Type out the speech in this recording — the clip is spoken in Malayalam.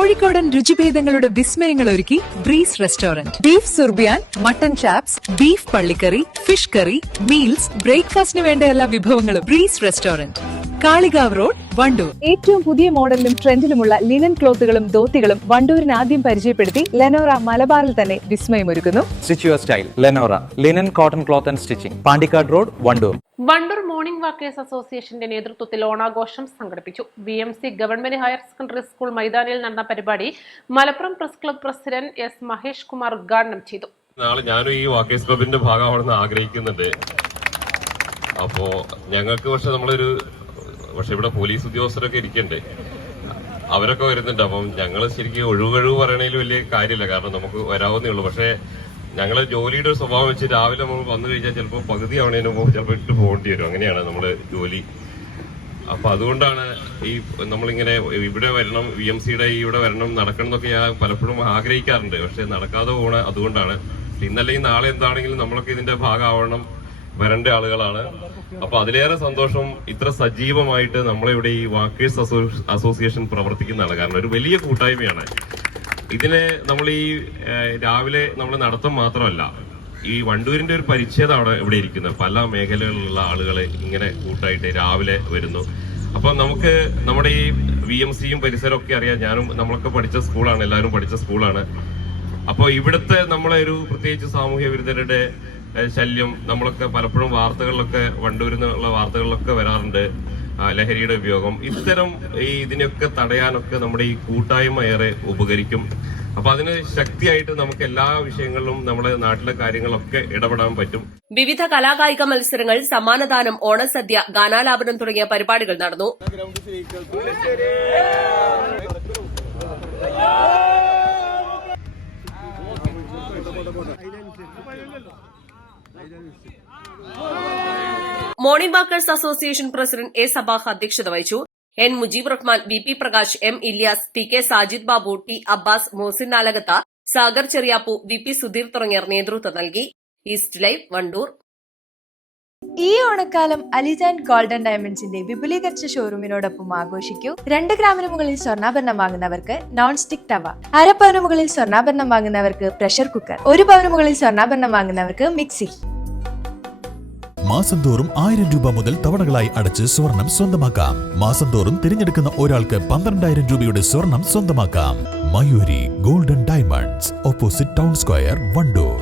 കോഴിക്കോടൻ രുചിഭേദങ്ങളുടെ വിസ്മയങ്ങൾ ഒരുക്കി ബ്രീസ് റെസ്റ്റോറന്റ്. ബീഫ് സുർബിയാൻ, മട്ടൻ ചാപ്സ്, ബീഫ് പള്ളിക്കറി, ഫിഷ് കറി, മീൽസ്, ബ്രേക്ക്ഫാസ്റ്റിന് വേണ്ട എല്ലാ വിഭവങ്ങളും. Breeze restaurant, Kalikavu road, Wandoor. ഏറ്റവും പുതിയ മോഡലിലും ട്രെൻഡിലുമുള്ള ലിനൻ ക്ലോത്തുകളും ധോത്തികളും വണ്ടൂരിന് ആദ്യം പരിചയപ്പെടുത്തി ലെനോറ മലബാറിൽ തന്നെ വിസ്മയമൊരുക്കുന്നു. Stitch your style Lenora linen cotton cloth and stitching, Pandikkad road, Wandoor. Wandoor morning walkers അസോസിയേഷന്റെ നേതൃത്വത്തിൽ ഓണാഘോഷം സംഘടിപ്പിച്ചു. VMC government higher secondary school മൈതാനിയിൽ നടന്ന പരിപാടി Malappuram press club president S Mahesh Kumar ഉദ്ഘാടനം ചെയ്തു. നാളെ ഞാനും ഈ വാക്കേഴ്സ് ക്ലബിന്റെ ഭാഗമാണെന്ന് ആഗ്രഹിക്കുന്നുണ്ട്. അപ്പോ ഞങ്ങൾക്ക് പക്ഷെ ഇവിടെ പോലീസ് ഉദ്യോഗസ്ഥരൊക്കെ ഇരിക്കണ്ടേ, അവരൊക്കെ വരുന്നുണ്ട്. അപ്പം ഞങ്ങൾ ശരിക്കും ഒഴിവ് പറയണതിൽ വലിയ കാര്യമില്ല, കാരണം നമുക്ക് വരാവുന്നേ ഉള്ളൂ. പക്ഷെ ഞങ്ങളെ ജോലിയുടെ ഒരു സ്വഭാവം വെച്ച് രാവിലെ നമ്മൾ വന്നു കഴിഞ്ഞാൽ ചിലപ്പോൾ പകുതി ആവണേന് മുമ്പ് ചിലപ്പോൾ ഇട്ട് പോകേണ്ടി വരും. അങ്ങനെയാണ് നമ്മള് ജോലി. അപ്പൊ അതുകൊണ്ടാണ് ഈ നമ്മളിങ്ങനെ ഇവിടെ വരണം, VMCയുടെ ഇവിടെ വരണം, നടക്കണം എന്നൊക്കെ ഞാൻ പലപ്പോഴും ആഗ്രഹിക്കാറുണ്ട്. പക്ഷെ നടക്കാതെ പോണ അതുകൊണ്ടാണ്. ഇന്നലെ നാളെ എന്താണെങ്കിലും നമ്മളൊക്കെ ഇതിന്റെ ഭാഗമാവണം, വരേണ്ട ആളുകളാണ്. അപ്പൊ അതിലേറെ സന്തോഷം ഇത്ര സജീവമായിട്ട് നമ്മളിവിടെ ഈ വാക്കേഴ്സ് അസോസിയേഷൻ പ്രവർത്തിക്കുന്നതാണ്. കാരണം ഒരു വലിയ കൂട്ടായ്മയാണ്. ഇതിനെ നമ്മൾ ഈ രാവിലെ നമ്മൾ നടത്തം മാത്രമല്ല, ഈ വണ്ടൂരിന്റെ ഒരു പരിച്ഛേദമാണ് ഇവിടെ ഇരിക്കുന്നത്. പല മേഖലകളിലുള്ള ആളുകളെ ഇങ്ങനെ കൂട്ടായിട്ട് രാവിലെ വരുന്നു. അപ്പൊ നമുക്ക് നമ്മുടെ ഈ VMCയും പരിസരമൊക്കെ അറിയാം. നമ്മളൊക്കെ പഠിച്ച സ്കൂളാണ്, എല്ലാവരും പഠിച്ച സ്കൂളാണ്. അപ്പോൾ ഇവിടുത്തെ നമ്മളെ ഒരു പ്രത്യേകിച്ച് സാമൂഹ്യ വിരുദ്ധരുടെ ശല്യം നമ്മളൊക്കെ പലപ്പോഴും വാർത്തകളിലൊക്കെ, വണ്ടൂരിൽ നിന്നുള്ള വാർത്തകളിലൊക്കെ വരാറുണ്ട്. ലഹരിയുടെ ഉപയോഗം, ഇത്തരം ഇതിനൊക്കെ തടയാനൊക്കെ നമ്മുടെ ഈ കൂട്ടായ്മ ഏറെ ഉപകരിക്കും. അപ്പൊ അതിന് ശക്തിയായിട്ട് നമുക്ക് എല്ലാ വിഷയങ്ങളിലും നമ്മുടെ നാട്ടിലെ കാര്യങ്ങളൊക്കെ ഇടപെടാൻ പറ്റും. വിവിധ കലാകായിക മത്സരങ്ങൾ, സമ്മാനദാനം, ഓണസദ്യ, ഗാനാലാപനം തുടങ്ങിയ പരിപാടികൾ നടന്നു. Morning walkers association president A Sabah അധ്യക്ഷത വഹിച്ചു. N Mujeeb Rahman, VP Prakash, M Ilyas, PK Sajid Babu, T Abbas, Mohsin Nalakath, Sagar Cheriyappu, VP Sudheer തുടങ്ങിയവർ നേതൃത്വം നൽകി. East live, Wandoor. ഈ ഓണക്കാലം അലിജാൻ ഗോൾഡൻ ഡയമണ്ട്സിന്റെ വിപുലീകരിച്ച ഷോറൂമിനോടൊപ്പം ആഘോഷിക്കൂ. 2 ഗ്രാമിന് മുകളിൽ സ്വർണ്ണാഭരണം വാങ്ങുന്നവർക്ക് നോൺ സ്റ്റിക് തവ, 1/2 പവന് മുകളിൽ സ്വർണ്ണാഭരണം വാങ്ങുന്നവർക്ക് പ്രഷർ കുക്കർ, 1 പവന് മുകളിൽ സ്വർണ്ണാഭരണം വാങ്ങുന്നവർക്ക് മിക്സി. മാസം തോറും 1000 രൂപ മുതൽ തവണകളായി അടച്ച് സ്വർണം സ്വന്തമാക്കാം. മാസം തോറും തിരഞ്ഞെടുക്കുന്ന ഒരാൾക്ക് 12,000 രൂപയുടെ സ്വർണം സ്വന്തമാക്കാം. Mayuri golden diamonds, opposite town square, Wandoor.